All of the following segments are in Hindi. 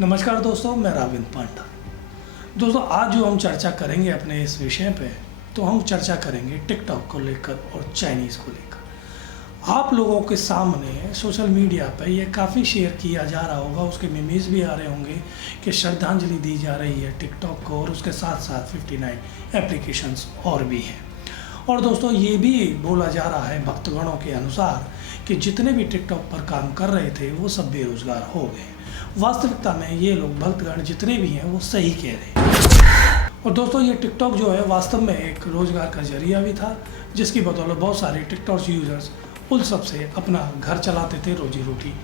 नमस्कार दोस्तों, मैं राविंद्र पांडा। दोस्तों, आज जो हम चर्चा करेंगे अपने इस विषय पे, तो हम चर्चा करेंगे टिकटॉक को लेकर और चाइनीज़ को लेकर। आप लोगों के सामने सोशल मीडिया पे ये काफ़ी शेयर किया जा रहा होगा, उसके मीम्स भी आ रहे होंगे कि श्रद्धांजलि दी जा रही है टिकटॉक को, और उसके साथ साथ 59 एप्लीकेशंस और भी हैं। और दोस्तों, ये भी बोला जा रहा है भक्तगणों के अनुसार कि जितने भी टिकटॉक पर काम कर रहे थे वो सब बेरोजगार हो गए। वास्तविकता में ये लोग भक्तगण जितने भी हैं वो सही कह रहे हैं। और दोस्तों, ये टिकटॉक जो है वास्तव में एक रोज़गार का जरिया भी था, जिसकी बदौलत बहुत सारे टिकटॉक यूज़र्स उन सब से अपना घर चलाते थे, रोजी रोटी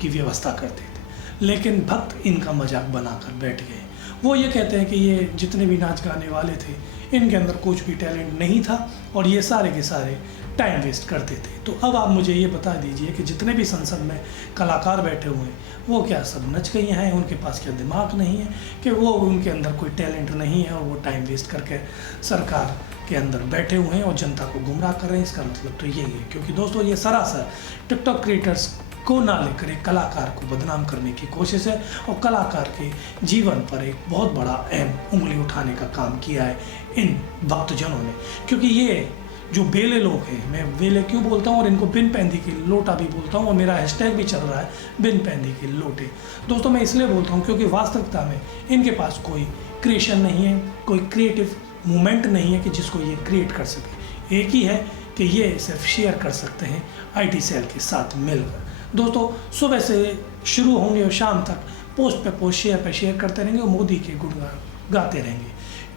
की व्यवस्था करते थे। लेकिन भक्त इनका मजाक बनाकर बैठ गए। वो ये कहते हैं कि ये जितने भी नाच गाने वाले थे, इनके अंदर कुछ भी टैलेंट नहीं था और ये सारे के सारे टाइम वेस्ट करते थे। तो अब आप मुझे ये बता दीजिए कि जितने भी संसद में कलाकार बैठे हुए हैं, वो क्या सब नच गए हैं? उनके पास क्या दिमाग नहीं है कि वो उनके अंदर कोई टैलेंट नहीं है और वो टाइम वेस्ट करके सरकार के अंदर बैठे हुए हैं और जनता को गुमराह कर रहे हैं? इसका मतलब तो यही है, क्योंकि दोस्तों ये सरासर टिकटॉक क्रिएटर्स को ना लेकर एक कलाकार को बदनाम करने की कोशिश है और कलाकार के जीवन पर एक बहुत बड़ा अहम उंगली उठाने का काम किया है इन भक्तजनों ने। क्योंकि ये जो बेले लोग हैं, मैं बेले क्यों बोलता हूँ और इनको बिन पैंदी के लोटा भी बोलता हूँ और मेरा हैशटैग भी चल रहा है बिन पैंदी के लोटे। दोस्तों, मैं इसलिए बोलता हूँ क्योंकि वास्तविकता में इनके पास कोई क्रिएशन नहीं है, कोई क्रिएटिव मूवमेंट नहीं है कि जिसको ये क्रिएट कर सके। एक ही है कि ये सिर्फ शेयर कर सकते हैं IT सेल के साथ मिलकर। दोस्तों, सुबह से शुरू होंगे और शाम तक पोस्ट पे पोस्ट, शेयर पे शेयर करते रहेंगे और मोदी के गुणगान गाते रहेंगे,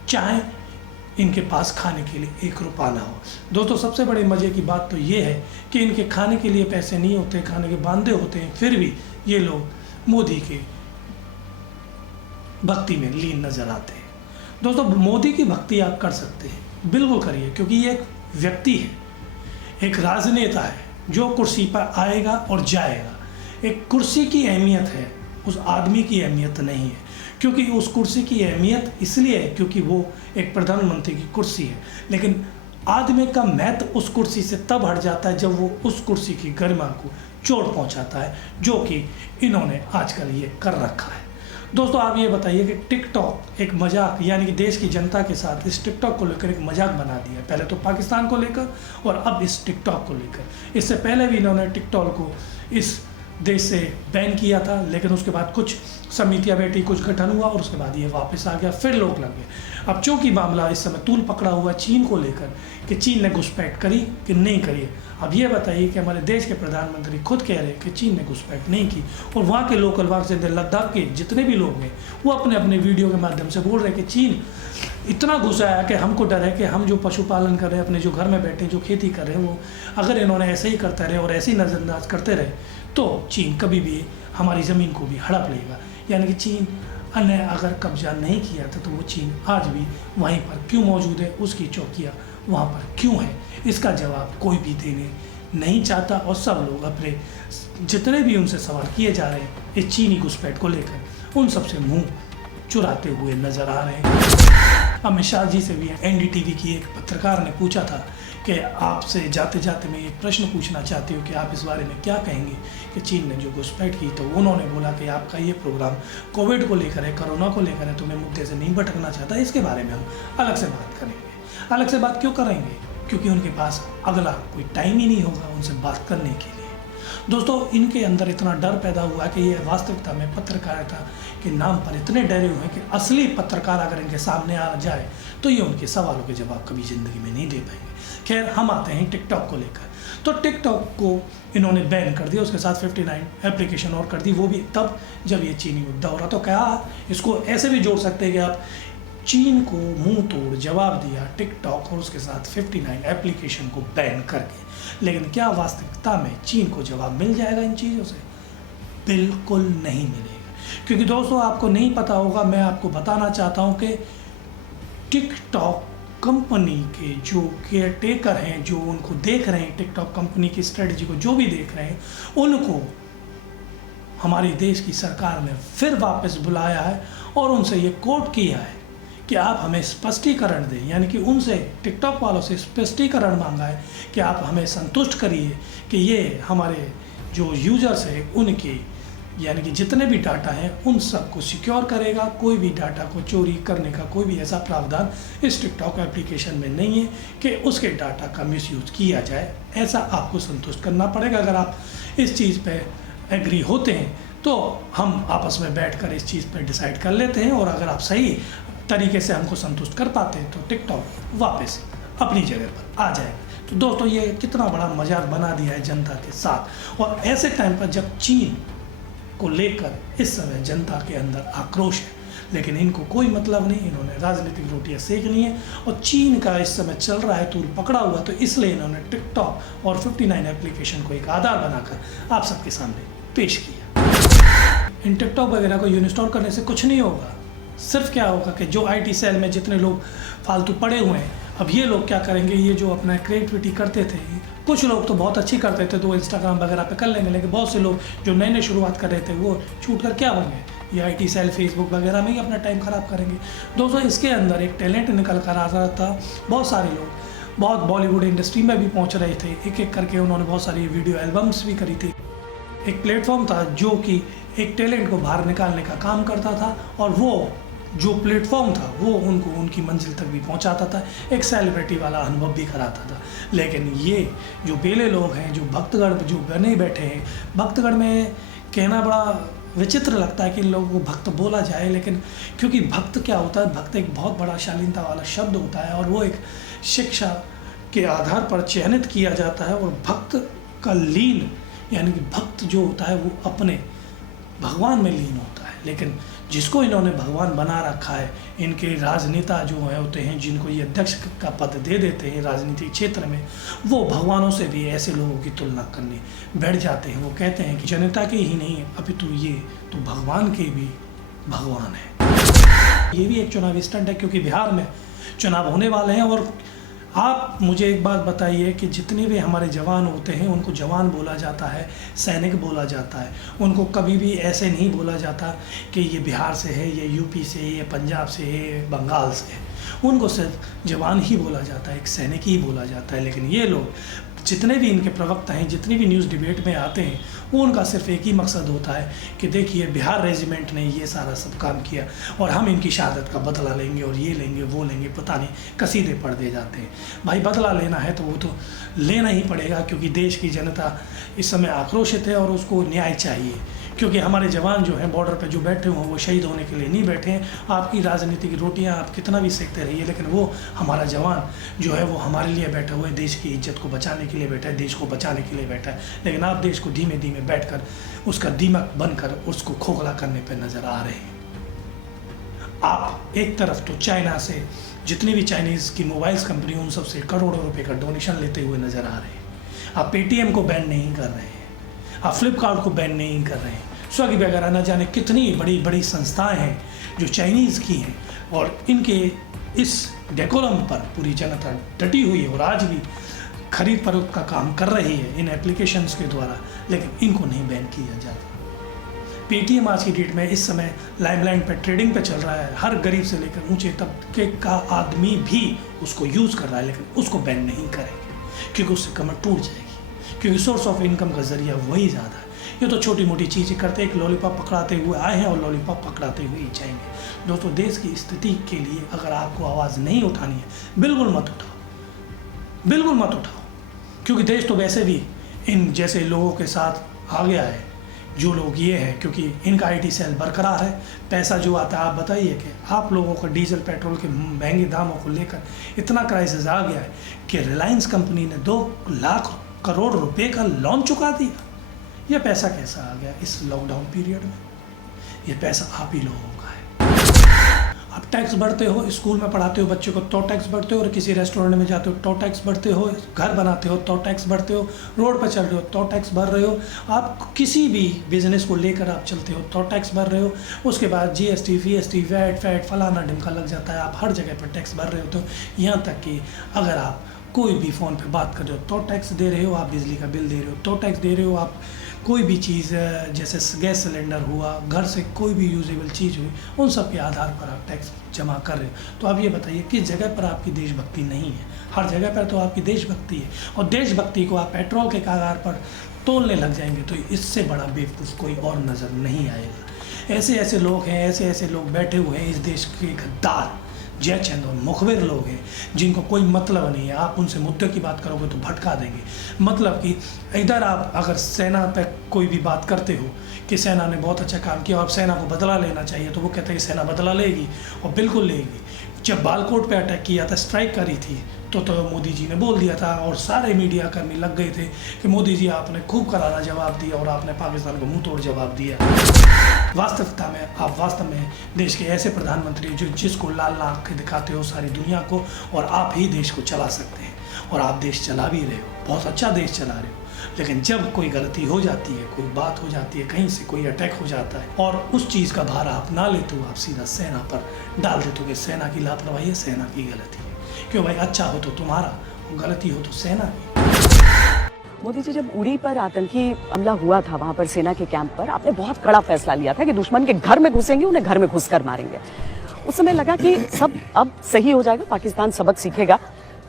चाहे इनके पास खाने के लिए 1 रुपया ना हो। दोस्तों, सबसे बड़े मज़े की बात तो ये है कि इनके खाने के लिए पैसे नहीं होते, खाने के बांधे होते हैं, फिर भी ये लोग मोदी के भक्ति में लीन नज़र आते हैं। दोस्तों, मोदी की भक्ति आप कर सकते हैं, बिल्कुल करिए, क्योंकि ये एक व्यक्ति है, एक राजनेता है जो कुर्सी पर आएगा और जाएगा। एक कुर्सी की अहमियत है, उस आदमी की अहमियत नहीं है। क्योंकि उस कुर्सी की अहमियत इसलिए है क्योंकि वो एक प्रधानमंत्री की कुर्सी है, लेकिन आदमी का महत्व उस कुर्सी से तब हट जाता है जब वो उस कुर्सी की गरिमा को चोट पहुंचाता है, जो कि इन्होंने आजकल ये कर रखा है। दोस्तों, आप ये बताइए कि टिकटॉक एक मजाक, यानी कि देश की जनता के साथ इस टिकटॉक को लेकर एक मजाक बना दिया है। पहले तो पाकिस्तान को लेकर और अब इस टिकटॉक को लेकर। इससे पहले भी इन्होंने टिकटॉक को इस देश से बैन किया था, लेकिन उसके बाद कुछ समितियां बैठी, कुछ गठन हुआ और उसके बाद ये वापस आ गया, फिर लोग लग गए। अब चूंकि मामला इस समय तूल पकड़ा हुआ चीन को लेकर कि चीन ने घुसपैठ करी कि नहीं करी। अब ये बताइए कि हमारे देश के प्रधानमंत्री खुद कह रहे हैं कि चीन ने घुसपैठ नहीं की, और वहाँ के लोकल वासिंदे लद्दाख के जितने भी लोग हैं वो अपने अपने वीडियो के माध्यम से बोल रहे हैं कि चीन इतना घुसा है कि हमको डर है कि हम जो पशुपालन कर रहे हैं, अपने जो घर में बैठे जो खेती कर रहे हैं, वो अगर इन्होंने ऐसे ही करते रहे और ऐसे ही नज़रअंदाज करते रहे तो चीन कभी भी हमारी ज़मीन को भी हड़प लेगा। यानी कि चीन ने अगर कब्जा नहीं किया था तो वो चीन आज भी वहीं पर क्यों मौजूद है, उसकी चौकियाँ वहाँ पर क्यों है, इसका जवाब कोई भी देने नहीं चाहता। और सब लोग अपने जितने भी उनसे सवाल किए जा रहे हैं इस चीनी घुसपैठ को लेकर, उन सबसे मुंह चुराते हुए नजर आ रहे हैं। अमित शाह जी से भी NDTV की एक पत्रकार ने पूछा था कि आपसे जाते जाते मैं एक प्रश्न पूछना चाहती हूँ कि आप इस बारे में क्या कहेंगे कि चीन ने जो घुसपैठ की। तो उन्होंने बोला कि आपका ये प्रोग्राम कोविड को लेकर है, कोरोना को लेकर है, तो मैं मुद्दे से नहीं भटकना चाहता, इसके बारे में हम अलग से बात करेंगे। अलग से बात क्यों करेंगे? क्योंकि उनके पास अगला कोई टाइम ही नहीं होगा उनसे बात करने के लिए। दोस्तों, इनके अंदर इतना डर पैदा हुआ कि ये वास्तविकता में पत्रकारिता के नाम पर इतने डरे हुए हैं कि असली पत्रकार अगर इनके सामने आ जाए तो ये उनके सवालों के जवाब कभी ज़िंदगी में नहीं दे पाएंगे। खैर, हम आते हैं टिकटॉक को लेकर। तो टिकटॉक को इन्होंने बैन कर दिया, उसके साथ 59 एप्लीकेशन और कर दी, वो भी तब जब ये चीनी मुद्दा हो रहा। तो क्या इसको ऐसे भी जोड़ सकते हैं कि आप चीन को मुंह तोड़ जवाब दिया टिकटॉक और उसके साथ 59 एप्लीकेशन को बैन करके, लेकिन क्या वास्तविकता में चीन को जवाब मिल जाएगा इन चीज़ों से? बिल्कुल नहीं मिलेगा। क्योंकि दोस्तों, आपको नहीं पता होगा, मैं आपको बताना चाहता हूं कि टिकटॉक कंपनी के जो केयरटेकर हैं, जो उनको देख रहे हैं, टिकटॉक कंपनी की स्ट्रेटजी को जो भी देख रहे हैं, उनको हमारे देश की सरकार ने फिर वापस बुलाया है और उनसे ये कोर्ट किया है कि आप हमें स्पष्टीकरण दें। यानी कि उनसे, टिकटॉक वालों से स्पष्टीकरण मांगा है कि आप हमें संतुष्ट करिए कि ये हमारे जो यूजर्स हैं उनके यानी कि जितने भी डाटा हैं उन सबको सिक्योर करेगा। कोई भी डाटा को चोरी करने का कोई भी ऐसा प्रावधान इस टिकटॉक एप्लीकेशन में नहीं है कि उसके डाटा का मिसयूज़ किया जाए। ऐसा आपको संतुष्ट करना पड़ेगा। अगर आप इस चीज़ पे एग्री होते हैं तो हम आपस में बैठकर इस चीज़ पे डिसाइड कर लेते हैं, और अगर आप सही तरीके से हमको संतुष्ट कर पाते हैं तो टिकटॉक वापस अपनी जगह पर आ जाएगा। तो दोस्तों, ये कितना बड़ा मजाक बना दिया है जनता के साथ। और ऐसे टाइम पर जब चीन को लेकर इस समय जनता के अंदर आक्रोश है, लेकिन इनको कोई मतलब नहीं, इन्होंने राजनीतिक रोटियां सेकनी है। और चीन का इस समय चल रहा है तूल पकड़ा हुआ, तो इसलिए इन्होंने टिकटॉक और 59 एप्लीकेशन को एक आधार बनाकर आप सबके सामने पेश किया। इन टिकटॉक वगैरह को इंस्टॉल करने से कुछ नहीं होगा। सिर्फ क्या होगा कि जो IT सेल में जितने लोग फालतू पड़े हुए हैं, अब ये लोग क्या करेंगे, ये जो अपना क्रिएटिविटी करते थे, कुछ लोग तो बहुत अच्छी करते थे तो वो इंस्टाग्राम वगैरह पे कर लेंगे, लेकिन बहुत से लोग जो नए नए शुरुआत कर रहे थे वो छूट कर क्या होंगे, ये IT सेल फेसबुक वगैरह में ही अपना टाइम ख़राब करेंगे। दोस्तों, इसके अंदर एक टैलेंट निकल कर आ रहा था। बहुत सारे लोग बहुत बॉलीवुड इंडस्ट्री में भी पहुँच रहे थे, एक एक करके उन्होंने बहुत सारी वीडियो एल्बम्स भी करी थी। एक प्लेटफॉर्म था जो कि एक टैलेंट को बाहर निकालने का काम करता था, और वो जो प्लेटफॉर्म था वो उनको उनकी मंजिल तक भी पहुंचाता था, एक सेलिब्रिटी वाला अनुभव भी कराता था। लेकिन ये जो बेले लोग हैं, जो भक्तगढ़ जो बने बैठे हैं, भक्तगढ़ में कहना बड़ा विचित्र लगता है कि इन लोगों को भक्त बोला जाए, लेकिन क्योंकि भक्त क्या होता है, भक्त एक बहुत बड़ा शालीनता वाला शब्द होता है, और वो एक शिक्षा के आधार पर चयनित किया जाता है। और भक्त का लीन यानी कि भक्त जो होता है वो अपने भगवान में लीन होता है। लेकिन जिसको इन्होंने भगवान बना रखा है, इनके राजनेता जो है होते हैं, जिनको ये अध्यक्ष का पद दे देते हैं राजनीतिक क्षेत्र में, वो भगवानों से भी ऐसे लोगों की तुलना करने बैठ जाते हैं। वो कहते हैं कि जनता के ही नहीं अपितु ये तो भगवान के भी भगवान है। ये भी एक चुनावी स्टंट है, क्योंकि बिहार में चुनाव होने वाले हैं। और आप मुझे एक बात बताइए कि जितने भी हमारे जवान होते हैं उनको जवान बोला जाता है, सैनिक बोला जाता है। उनको कभी भी ऐसे नहीं बोला जाता कि ये बिहार से है, ये यूपी से है, ये पंजाब से है, ये बंगाल से है। उनको सिर्फ जवान ही बोला जाता है, एक सैनिक ही बोला जाता है। लेकिन ये लोग जितने भी इनके प्रवक्ता हैं, जितनी भी न्यूज़ डिबेट में आते हैं, वो उनका सिर्फ एक ही मकसद होता है कि देखिए बिहार रेजिमेंट ने ये सारा सब काम किया और हम इनकी शहादत का बदला लेंगे, और ये लेंगे वो लेंगे, पता नहीं कसीदे पढ़ दे जाते हैं। भाई, बदला लेना है तो वो तो लेना ही पड़ेगा, क्योंकि देश की जनता इस समय आक्रोशित है और उसको न्याय चाहिए। क्योंकि हमारे जवान जो हैं बॉर्डर पे जो बैठे हुए हैं वो शहीद होने के लिए नहीं बैठे हैं। आपकी राजनीति की रोटियां आप कितना भी सेकते रहिए, लेकिन वो हमारा जवान जो है वो हमारे लिए बैठा हुआ है, देश की इज्जत को बचाने के लिए बैठा है, देश को बचाने के लिए बैठा है। लेकिन आप देश को धीमे धीमे बैठकर उसका दीमक बनकर उसको खोखला करने पर नज़र आ रहे हैं। आप एक तरफ तो चाइना से जितनी भी चाइनीज़ की मोबाइल्स कंपनी उन सबसे करोड़ों रुपए का डोनेशन लेते हुए नज़र आ रहे हैं। आप पेटीएम को बैन नहीं कर रहे हैं, आप फ्लिपकार्ट को बैन नहीं कर रहे हैं। स्विगी वगैरह न जाने कितनी बड़ी बड़ी संस्थाएं हैं जो चाइनीज़ की हैं, और इनके इस डेकोरम पर पूरी जनता डटी हुई है और आज भी खरीद फरोख्त का काम कर रही है इन एप्लीकेशंस के द्वारा, लेकिन इनको नहीं बैन किया जाता। पेटीएम आज की डेट में इस समय लाइमलाइन पर ट्रेडिंग पे चल रहा है। हर गरीब से लेकर ऊंचे तबके का आदमी भी उसको यूज़ कर रहा है, लेकिन उसको बैन नहीं करेंगे क्योंकि उससे कमर टूट जाएगी, क्योंकि सोर्स ऑफ इनकम का जरिया वही ज़्यादा है। ये तो छोटी मोटी चीज़ें करते, एक लॉलीपॉप पकड़ाते हुए आए हैं और लॉलीपॉप पकड़ाते हुए ही जाएंगे। दोस्तों, देश की स्थिति के लिए अगर आपको आवाज़ नहीं उठानी है, बिल्कुल मत उठाओ, बिल्कुल मत उठाओ, क्योंकि देश तो वैसे भी इन जैसे लोगों के साथ आ गया है। जो लोग ये हैं, क्योंकि इनका IT सेल बरकरार है, पैसा जो आता है। आप बताइए कि आप लोगों को डीजल पेट्रोल के महंगे दामों को लेकर इतना क्राइसिस आ गया है कि रिलायंस कंपनी ने 2 लाख करोड़ रुपए का लोन चुका दिया। यह पैसा कैसा आ गया इस लॉकडाउन पीरियड में? ये पैसा आप ही लोगों का है। आप टैक्स भरते हो, स्कूल में पढ़ाते हो बच्चों को तो टैक्स भरते हो, और किसी रेस्टोरेंट में जाते हो तो टैक्स भरते हो, घर बनाते हो तो टैक्स भरते हो, रोड पर चल रहे हो तो टैक्स भर रहे हो, आप किसी भी बिजनेस को लेकर आप चलते हो तो टैक्स भर रहे हो। उसके बाद GST FST वैट फलाना ढिमका लग जाता है, आप हर जगह पर टैक्स भर रहे हो। तो यहाँ तक कि अगर आप कोई भी फ़ोन पे बात कर रहे हो तो टैक्स दे रहे हो, आप बिजली का बिल दे रहे हो तो टैक्स दे रहे हो, आप कोई भी चीज़ जैसे गैस सिलेंडर हुआ, घर से कोई भी यूजेबल चीज़ हुई, उन सब के आधार पर आप टैक्स जमा कर रहे हो। तो आप ये बताइए किस जगह पर आपकी देशभक्ति नहीं है? हर जगह पर तो आपकी देशभक्ति है, और देशभक्ति को आप पेट्रोल के कागार पर तोलने लग जाएंगे तो इससे बड़ा बेवकूफ़ कोई और नज़र नहीं आएगा। ऐसे ऐसे लोग हैं, ऐसे ऐसे लोग बैठे हुए हैं इस देश के गद्दार, जयचंद और मुखबिर लोग हैं जिनको कोई मतलब नहीं है। आप उनसे मुद्दे की बात करोगे तो भटका देंगे। मतलब कि इधर आप अगर सेना पर कोई भी बात करते हो कि सेना ने बहुत अच्छा काम किया और सेना को बदला लेना चाहिए, तो वो कहते हैं सेना बदला लेगी, और बिल्कुल लेगी। जब बालाकोट पे अटैक किया था, स्ट्राइक करी थी, तो मोदी जी ने बोल दिया था और सारे मीडिया कर्मी लग गए थे कि मोदी जी आपने खूब करारा जवाब दिया और आपने पाकिस्तान को मुंह तोड़ जवाब दिया। वास्तविकता में आप वास्तव में देश के ऐसे प्रधानमंत्री जो जिसको लाल आँख दिखाते हो सारी दुनिया को, और आप ही देश को चला सकते हैं, और आप देश चला भी रहे हो, बहुत अच्छा देश चला रहे हो। लेकिन जब कोई गलती हो जाती है, कोई बात हो जाती है, कहीं से कोई अटैक हो जाता है और उस चीज़ का भार आप ना लेते हो, आप सीधा सेना पर डाल देते हो कि सेना की लापरवाही है, सेना की गलती है। क्यों भाई, अच्छा हो तो तुम्हारा, गलती हो तो सेना की। मोदी जी, जब उड़ी पर आतंकी हमला हुआ था, वहां पर सेना के कैंप पर आपने बहुत कड़ा फैसला लिया था कि दुश्मन के घर में घुसेंगे, उन्हें घर में घुसकर मारेंगे। उस समय लगा कि सब अब सही हो जाएगा, पाकिस्तान सबक सीखेगा।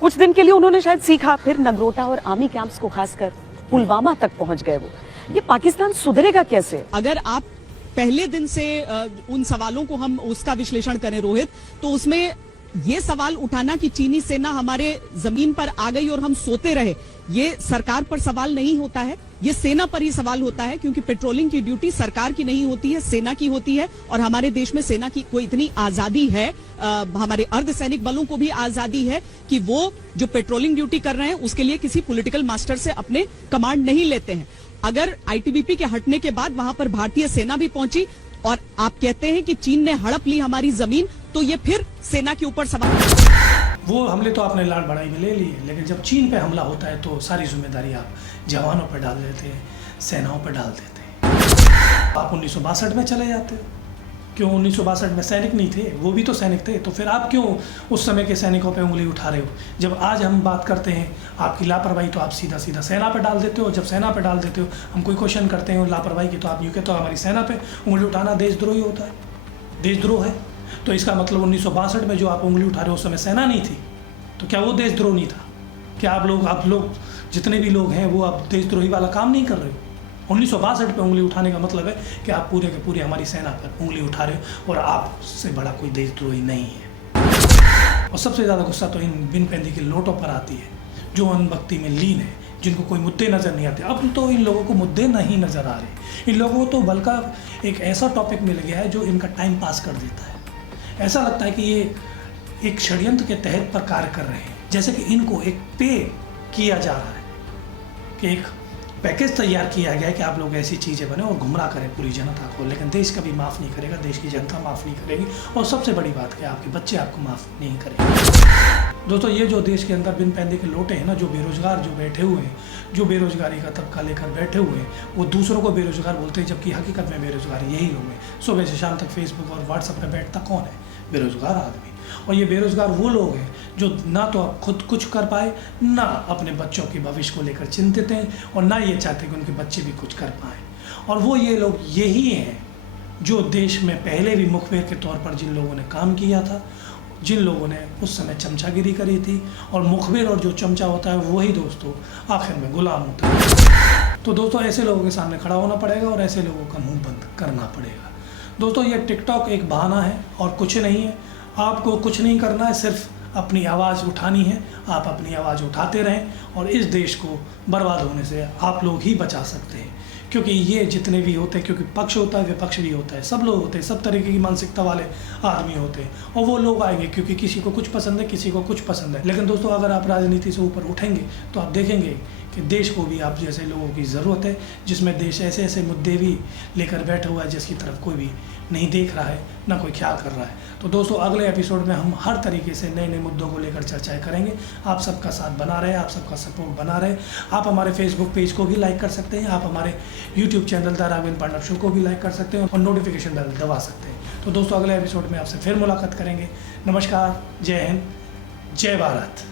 कुछ दिन के लिए उन्होंने शायद सीखा, फिर नगरोटा और आर्मी कैंप्स को खासकर पुलवामा तक पहुंच गए वो। ये पाकिस्तान सुधरेगा कैसे? अगर आप पहले दिन से उन सवालों को हम उसका विश्लेषण करें रोहित, तो उसमें ये सवाल उठाना कि चीनी सेना हमारे जमीन पर आ गई और हम सोते रहे, ये सरकार पर सवाल नहीं होता है, ये सेना पर ही सवाल होता है। क्योंकि पेट्रोलिंग की ड्यूटी सरकार की नहीं होती है, सेना की होती है। और हमारे देश में सेना की कोई इतनी आजादी है, हमारे अर्धसैनिक बलों को भी आजादी है कि वो जो पेट्रोलिंग ड्यूटी कर रहे हैं उसके लिए किसी पॉलिटिकल मास्टर से अपने कमांड नहीं लेते हैं। अगर आईटीबीपी के हटने के बाद वहां पर भारतीय सेना भी पहुंची और आप कहते हैं कि चीन ने हड़प ली हमारी जमीन, तो ये फिर सेना के ऊपर सवाल। वो हमले तो आपने लाड़ बढ़ाई में ले लिए, लेकिन जब चीन पे हमला होता है तो सारी जिम्मेदारी आप जवानों पर डाल देते हैं, सेनाओं पर डाल देते हैं। आप 1962 में चले जाते हो। क्यों 1962 में सैनिक नहीं थे? वो भी तो सैनिक थे। तो फिर आप क्यों उस समय के सैनिकों पे उंगली उठा रहे हो? जब आज हम बात करते हैं आपकी लापरवाही, तो आप सीधा सीधा सेना पे डाल देते हो। जब सेना पे डाल देते हो, हम कोई क्वेश्चन करते हैं लापरवाही की, तो आप यूँ कहते हो हमारी सेना पे उंगली उठाना देशद्रोही होता है, देशद्रोह है। तो इसका मतलब 1962 में जो आप उंगली उठा रहे हो उस समय सेना नहीं थी, तो क्या वो देशद्रोह नहीं था? क्या आप लोग जितने भी लोग हैं वो आप देशद्रोही वाला काम नहीं कर रहे हो? 1962 पे उंगली उठाने का मतलब है कि आप पूरे के पूरे हमारी सेना पर उंगली उठा रहे हो, और आपसे बड़ा कोई देशद्रोही नहीं है। और सबसे ज़्यादा गुस्सा तो इन बिन पैंदी के लोटों पर आती है जो अनभक्ति में लीन है, जिनको कोई मुद्दे नज़र नहीं आते। अब तो इन लोगों को मुद्दे नहीं नज़र आ रहे, इन लोगों को तो बल्कि एक ऐसा टॉपिक मिल गया है जो इनका टाइम पास कर देता है। ऐसा लगता है कि ये एक षड्यंत्र के तहत पर कार्य कर रहे हैं, जैसे कि इनको एक पे किया जा रहा है कि एक पैकेज तैयार किया गया है कि आप लोग ऐसी चीज़ें बने और गुमराह करें पूरी जनता को। लेकिन देश कभी माफ़ नहीं करेगा, देश की जनता माफ़ नहीं करेगी, और सबसे बड़ी बात कि आपके बच्चे आपको माफ़ नहीं करेंगे। दोस्तों, ये जो देश के अंदर बिन पैंदे के लोटे हैं ना, जो बेरोजगार जो बैठे हुए हैं, जो बेरोजगारी का तबका लेकर बैठे हुए हैं, वो दूसरों को बेरोजगार बोलते हैं, जबकि हकीकत में बेरोजगार यही लोग हैं। सुबह से शाम तक फेसबुक और व्हाट्सएप पर बैठता कौन है? बेरोजगार आदमी। और ये बेरोजगार वो लोग हैं जो ना तो अब खुद कुछ कर पाए, ना अपने बच्चों के भविष्य को लेकर चिंतित हैं, और ना ये चाहते कि उनके बच्चे भी कुछ कर पाएँ। और वो ये लोग यही हैं जो देश में पहले भी मुखबिर के तौर पर जिन लोगों ने काम किया था, जिन लोगों ने उस समय चमचागिरी करी थी। और मुखबिर और जो चमचा होता है वही दोस्तों आखिर में गुलाम होता है। तो दोस्तों, ऐसे लोगों के सामने खड़ा होना पड़ेगा और ऐसे लोगों का मुंह बंद करना पड़ेगा। दोस्तों, ये टिकटॉक एक बहाना है और कुछ नहीं है। आपको कुछ नहीं करना है, सिर्फ अपनी आवाज़ उठानी है। आप अपनी आवाज़ उठाते रहें और इस देश को बर्बाद होने से आप लोग ही बचा सकते हैं। क्योंकि ये जितने भी होते हैं, क्योंकि पक्ष होता है, विपक्ष भी होता है, सब लोग होते हैं, सब तरीके की मानसिकता वाले आदमी होते हैं, और वो लोग आएंगे क्योंकि किसी को कुछ पसंद है, किसी को कुछ पसंद है। लेकिन दोस्तों, अगर आप राजनीति से ऊपर उठेंगे तो आप देखेंगे कि देश को भी आप जैसे लोगों की ज़रूरत है, जिसमें देश ऐसे ऐसे मुद्दे भी लेकर बैठा हुआ है जिसकी तरफ कोई भी नहीं देख रहा है, ना कोई ख्याल कर रहा है। तो दोस्तों, अगले एपिसोड में हम हर तरीके से नए नए मुद्दों को लेकर चर्चाएं करेंगे। आप सबका साथ बना रहे, आप सबका सपोर्ट बना रहे। आप हमारे फेसबुक पेज को भी लाइक कर सकते हैं, आप हमारे YouTube channel the Raghavendra Pandav show को भी लाइक कर सकते हैं और नोटिफिकेशन बेल दबा सकते हैं। तो दोस्तों, अगले एपिसोड में आपसे फिर मुलाकात करेंगे। नमस्कार, जय हिंद, जय भारत।